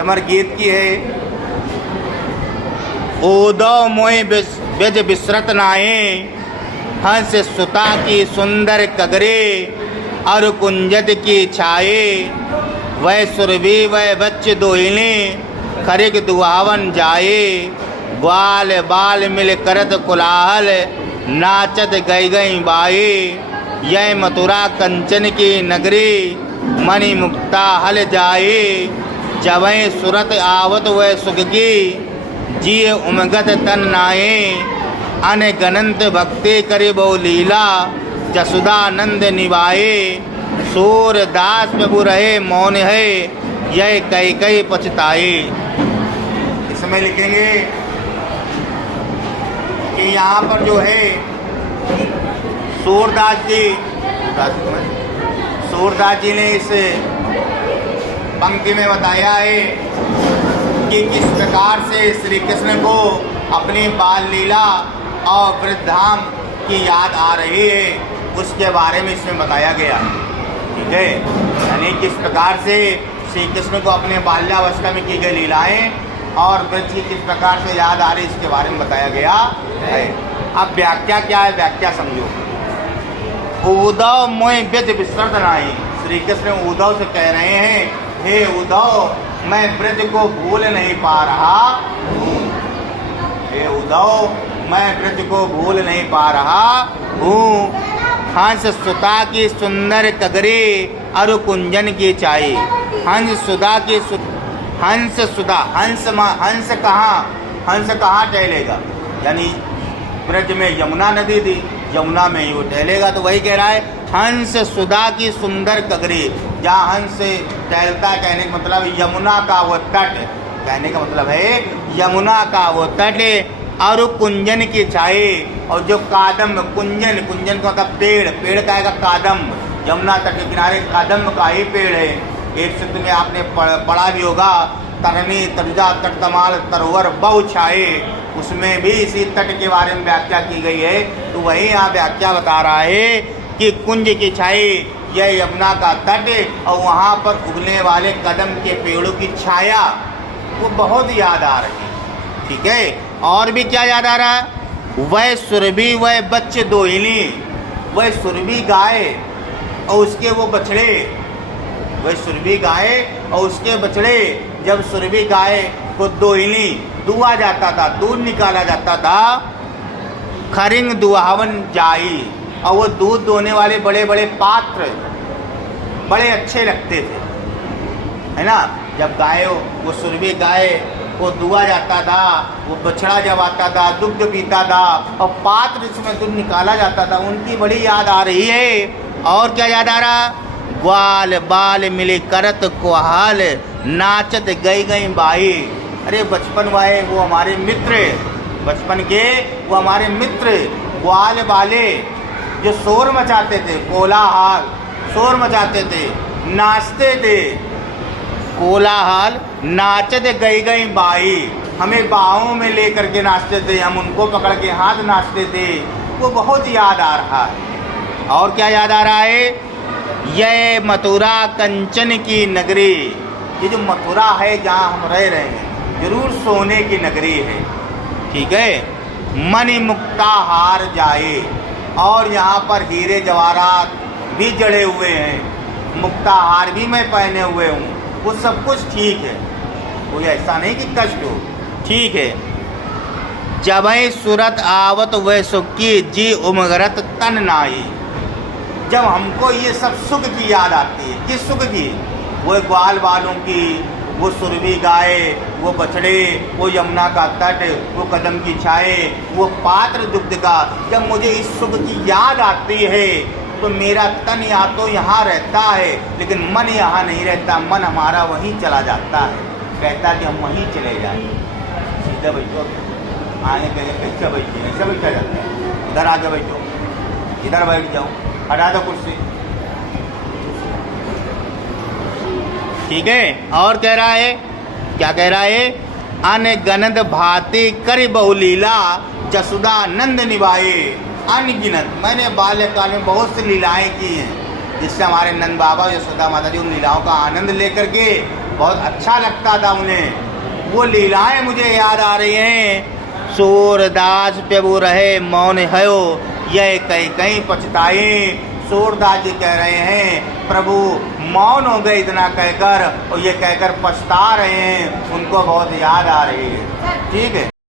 हमारे गीत की है। उदो मोय बिज बिसरत नाये, हंस सुता की सुंदर कगरे, और कुंजत की छाए, वह सुरभि वह बच्च दोहिने, खरिक दुआवन जाए, ग्वाल बाल मिल करत कुलाहल, नाचत गई गई बाए, यह मथुरा कंचन की नगरी, मणि मुक्ता हल जाए, जबय सुरत आवत वह सुख की, जिय उमगत तन नाये, अन गनंत भक्ति करे बहु लीला, जसुदानंद निभाए, सूर दास प्रभु रहे मौन है, यह कई कई पछताए। इसमें लिखेंगे कि यहाँ पर जो है सूरदास जी ने इस पंक्ति में बताया है कि किस प्रकार से श्री कृष्ण को अपनी बाल लीला और वृद्धाम की याद आ रही है, उसके बारे में इसमें बताया गया। ठीक है, यानी किस प्रकार से श्री कृष्ण को अपने बाल्यावस्था में की गई लीलाएं और वृद्ध की किस प्रकार से याद आ रही, इसके बारे में बताया गया है। अब व्याख्या क्या है, व्याख्या समझो। उद्धव मोय बिज बिसरत नाई, श्री कृष्ण उद्धव से कह रहे हैं, हे उद्धव मैं ब्रज को भूल नहीं पा रहा हूँ। हे उद्धव मैं ब्रज को भूल नहीं पा रहा हूँ। हंस सुता की सुंदर कगरे, अरु कुंजन की चाई। हंस सुधा की हंस सुधा, हंस कहाँ टहलेगा, यानी ब्रज में यमुना नदी थी, यमुना में ही वो टहलेगा। तो वही कह रहा है हंस सुधा की सुंदर कगरी, जहाँ हंस टहलता, कहने का मतलब यमुना का वो तट, कहने का मतलब है यमुना का वो तट, और कुंजन की छाए, और जो कादम कुंजन, कुंजन का मतलब पेड़, पेड़ का है कादम, यमुना तट के किनारे कादम का ही पेड़ है। एक सूत्र में आपने पढ़ा भी होगा, तरनी तर्जा तटतमाल तरवर बहु छाए, उसमें भी इसी तट के बारे में व्याख्या की गई है। तो वही यहाँ व्याख्या बता रहा है कि कुंज की छाई यह यमुना का तट, और वहाँ पर उगने वाले कदम के पेड़ों की छाया वो बहुत याद आ रही। ठीक है, और भी क्या याद आ रहा है, वह सुरभि वह बच्चे दोहिनी, वह सुरभि गाय और उसके वो बछड़े, वह सुरभि गाय और उसके बछड़े, जब सुरभि गाय को दोहिनी दुआ जाता था, दूध निकाला जाता था, खरिंग दुहावन जाई, और वो दूध दोने वाले बड़े बड़े पात्र बड़े अच्छे लगते थे, है ना। जब गाय वो सुरभि गाय को दुआ जाता था, वो बछड़ा जब आता था दुग्ध पीता था, और पात्र जिसमें दूध निकाला जाता था, उनकी बड़ी याद आ रही है। और क्या याद आ रहा, ग्वाल बाल मिले करत कुहाल, नाचत गई गई बाई। अरे बचपन वाले वो हमारे मित्र, बचपन के वो हमारे मित्र ग्वाल बाले जो शोर मचाते थे, कोलाहल शोर मचाते थे, नाचते थे, कोलाहल नाचत गई गई बाई, हमें बाहों में लेकर के नाचते थे, हम उनको पकड़ के हाथ नाचते थे, वो बहुत याद आ रहा है। और क्या याद आ रहा है, यह मथुरा कंचन की नगरी, ये जो मथुरा है जहाँ हम रह रहे हैं, जरूर सोने की नगरी है। ठीक है, मणि मुक्ता हार जाए, और यहाँ पर हीरे जवाहरात भी जड़े हुए हैं, मुक्ता हार भी मैं पहने हुए हूँ, वो सब कुछ ठीक है, कोई ऐसा नहीं कि कष्ट हो, ठीक है। जबई सूरत आवत वह सुख की, जी उमगरत तन नाई। जब हमको ये सब सुख की याद आती है, किस सुख की, वो ग्वाल बालों की, वो सुरभि गाय, वो बछड़े, वो यमुना का तट, वो कदम की छाए, वो पात्र दुग्ध का, जब मुझे इस सुख की याद आती है तो मेरा तन या तो यहाँ रहता है, लेकिन मन यहाँ नहीं रहता, मन हमारा वहीं चला जाता है, कहता कि हम वहीं चले जाएं। सीधा बैठो, आगे कहेंगे कैसे बैठे, ऐसे बैठा जाता है, इधर आके बैठो, इधर बैठ जाओ, हटा दो कुर्सी। ठीक है, और कह रहा है, क्या कह रहा है, अन गनद भांति कर बहुलीला, जसुदानंद निभाए। अनगिनत, मैंने बाल्यकाल में बहुत सी लीलाएं की हैं, जिससे हमारे नंद बाबा यशोदा माता जी उन लीलाओं का आनंद लेकर के बहुत अच्छा लगता था उन्हें। वो लीलाएं मुझे याद आ रही हैं। सूरदास प्रभु रहे मौन हयो, यह कहीं कहीं पछताए। सूरदास जी कह रहे हैं प्रभु मौन हो गए इतना कहकर, और ये कहकर पछता रहे हैं, उनको बहुत याद आ रही है। ठीक है।